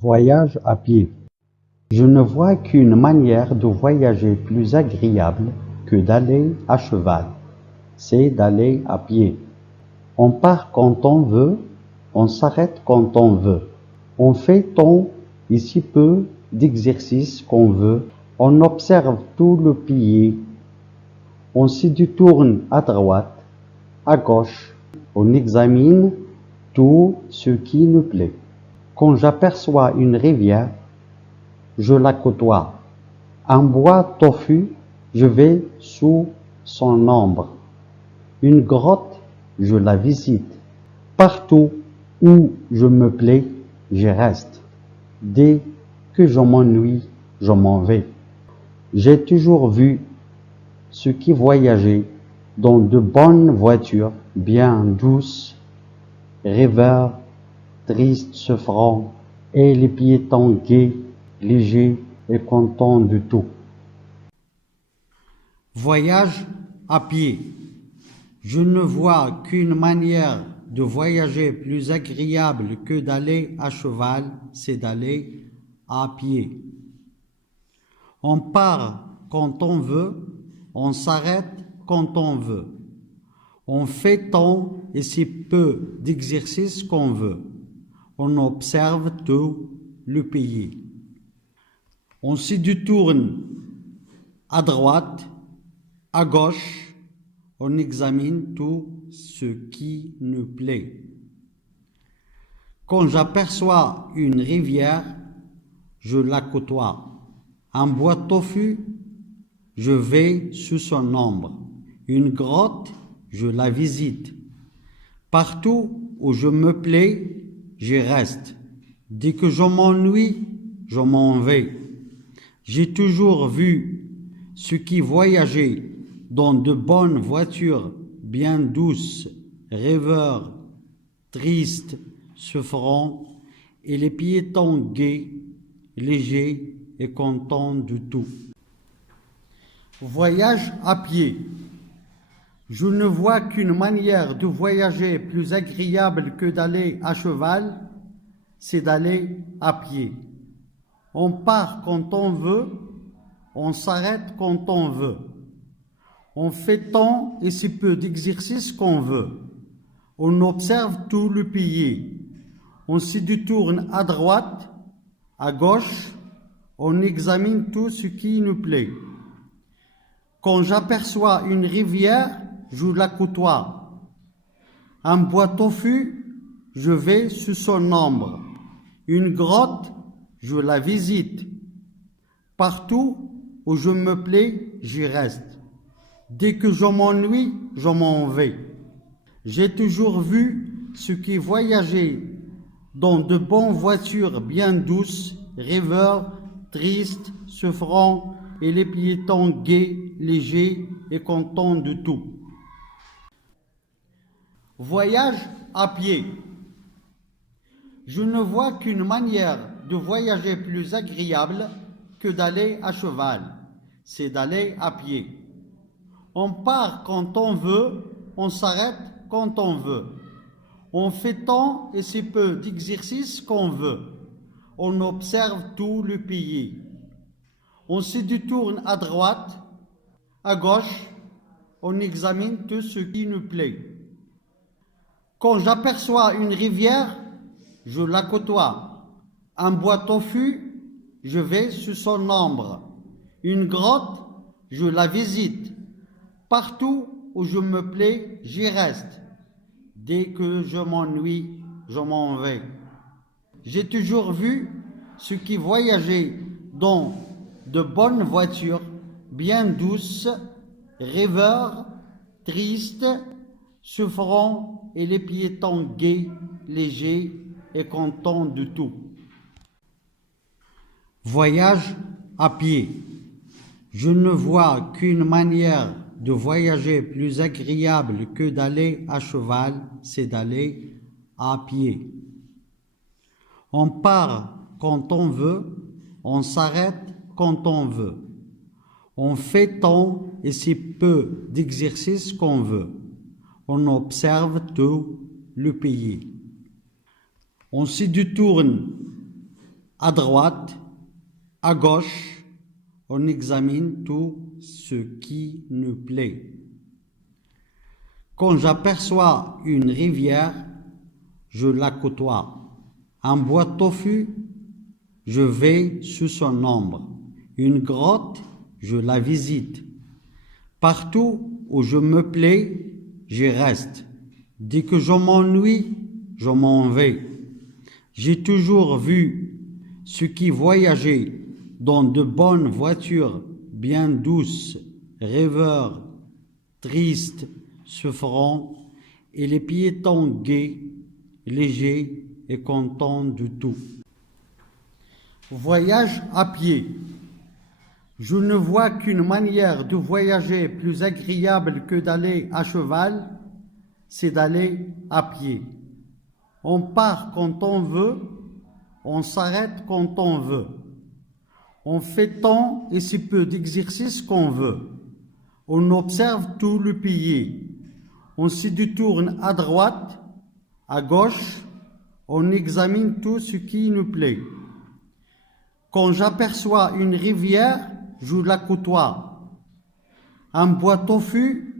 Voyage à pied. Je ne vois qu'une manière de voyager plus agréable que d'aller à cheval, c'est d'aller à pied. On part quand on veut, on s'arrête quand on veut. On fait tant et si peu d'exercices qu'on veut. On observe tout le pays. On se détourne à droite, à gauche. On examine tout ce qui nous plaît. Quand j'aperçois une rivière, je la côtoie. Un bois touffu, je vais sous son ombre. Une grotte, je la visite. Partout où je me plais, je reste. Dès que je m'ennuie, je m'en vais. J'ai toujours vu ceux qui voyageaient dans de bonnes voitures, bien douces, rêveurs, tristes, souffrants, et les piétons gais, légers et contents de tout. Voyage à pied. Je ne vois qu'une manière de voyager plus agréable que d'aller à cheval, c'est d'aller à pied. On part quand on veut, on s'arrête quand on veut. On fait tant et si peu d'exercices qu'on veut. On observe tout le pays. On se détourne à droite, à gauche, on examine tout ce qui nous plaît. Quand j'aperçois une rivière, je la côtoie. Un bois touffu, je vais sous son ombre. Une grotte, je la visite. Partout où je me plais, j'y reste. Dès que je m'ennuie, je m'en vais. J'ai toujours vu ceux qui voyageaient dans de bonnes voitures bien douces, rêveurs, tristes, souffrants, et les piétons gais, légers et contents de tout. Voyage à pied. Je ne vois qu'une manière de voyager plus agréable que d'aller à cheval, c'est d'aller à pied. On part quand on veut, on s'arrête quand on veut. On fait tant et si peu d'exercices qu'on veut. On observe tout le pays. On se détourne à droite, à gauche. On examine tout ce qui nous plaît. Quand j'aperçois une rivière, je la côtoie. Un bois touffu, je vais sous son ombre. Une grotte, je la visite. Partout où je me plais, j'y reste. Dès que je m'ennuie, je m'en vais. J'ai toujours vu ceux qui voyageaient dans de bonnes voitures bien douces, rêveurs, tristes, souffrants, et les piétons gais, légers et contents de tout. Voyage à pied. Je ne vois qu'une manière de voyager plus agréable que d'aller à cheval, c'est d'aller à pied. On part quand on veut, on s'arrête quand on veut. On fait tant et si peu d'exercices qu'on veut. On observe tout le pays. On se détourne à droite, à gauche, on examine tout ce qui nous plaît. Quand j'aperçois une rivière, je la côtoie. Un bois touffu, je vais sous son ombre. Une grotte, je la visite. Partout où je me plais, j'y reste. Dès que je m'ennuie, je m'en vais. J'ai toujours vu ceux qui voyageaient dans de bonnes voitures, bien douces, rêveurs, tristes, souffrants, et les piétons gais, légers et contents de tout. Voyage à pied. Je ne vois qu'une manière de voyager plus agréable que d'aller à cheval, c'est d'aller à pied. On part quand on veut, on s'arrête quand on veut. On fait tant et si peu d'exercices qu'on veut. On observe tout le pays. On se détourne À droite, à gauche, on examine tout ce qui nous plaît. Quand j'aperçois une rivière, je la côtoie. Un bois touffu, je vais sous son ombre. Une grotte, je la visite. Partout où je me plais, j'y reste. Dès que je m'ennuie, je m'en vais. J'ai toujours vu ceux qui voyageaient dans de bonnes voitures bien douces, rêveurs, tristes, souffrants, et les piétons gais, légers et contents de tout. Voyage à pied. Je ne vois qu'une manière de voyager plus agréable que d'aller à cheval, c'est d'aller à pied. On part quand on veut, on s'arrête quand on veut. On fait tant et si peu d'exercices qu'on veut. On observe tout le pays. On se détourne à droite, à gauche, on examine tout ce qui nous plaît. Quand j'aperçois une rivière, je la côtoie. Un bois touffu,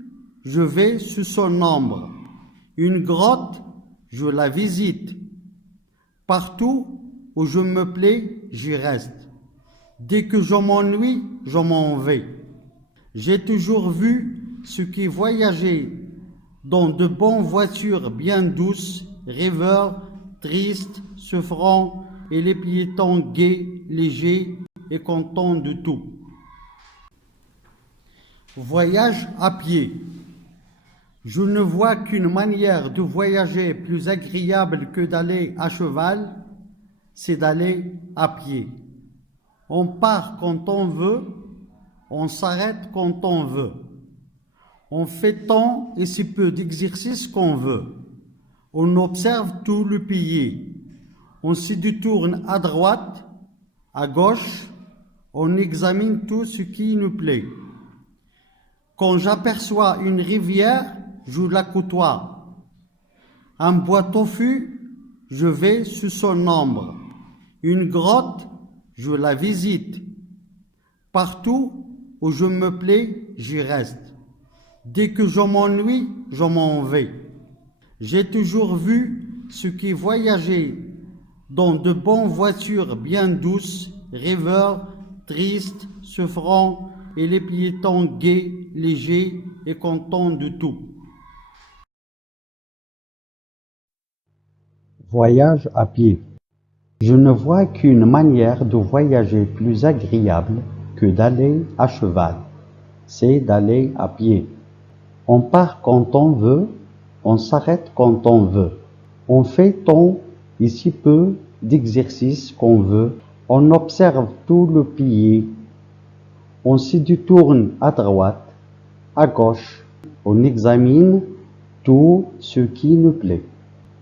je vais sous son ombre. Une grotte, je la visite. Partout où je me plais, j'y reste. Dès que je m'ennuie, je m'en vais. J'ai toujours vu ceux qui voyageaient dans de bonnes voitures bien douces, rêveurs, tristes, souffrants, et les piétons gais, légers et contents de tout. Voyage à pied. Je ne vois qu'une manière de voyager plus agréable que d'aller à cheval, c'est d'aller à pied. On part quand on veut, on s'arrête quand on veut. On fait tant et si peu d'exercices qu'on veut. On observe tout le pays. On se détourne à droite, à gauche, on examine tout ce qui nous plaît. Quand j'aperçois une rivière, je la côtoie. Un bois touffu, je vais sous son ombre. Une grotte, je la visite. Partout où je me plais, j'y reste. Dès que je m'ennuie, je m'en vais. J'ai toujours vu ceux qui voyageaient dans de bonnes voitures bien douces, rêveurs, tristes, souffrants, et les piétons gais, légers et contents de tout. Voyage à pied. Je ne vois qu'une manière de voyager plus agréable que d'aller à cheval, c'est d'aller à pied. On part quand on veut, on s'arrête quand on veut. On fait tant et si peu d'exercices qu'on veut. On observe tout le pays. On se détourne à droite, à gauche. On examine tout ce qui nous plaît.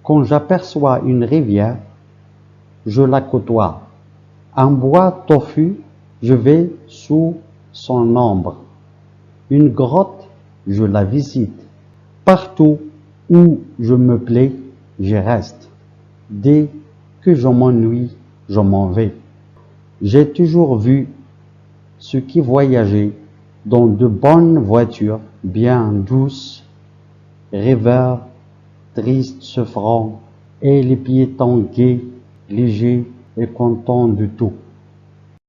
Quand j'aperçois une rivière, je la côtoie. Un bois touffu, je vais sous son ombre. Une grotte, je la visite. Partout où je me plais, j'y reste. Dès que je m'ennuie, je m'en vais. J'ai toujours vu ceux qui voyageaient dans de bonnes voitures bien douces, rêveurs, tristes, souffrants, et les piétons gais, légers et contents de tout.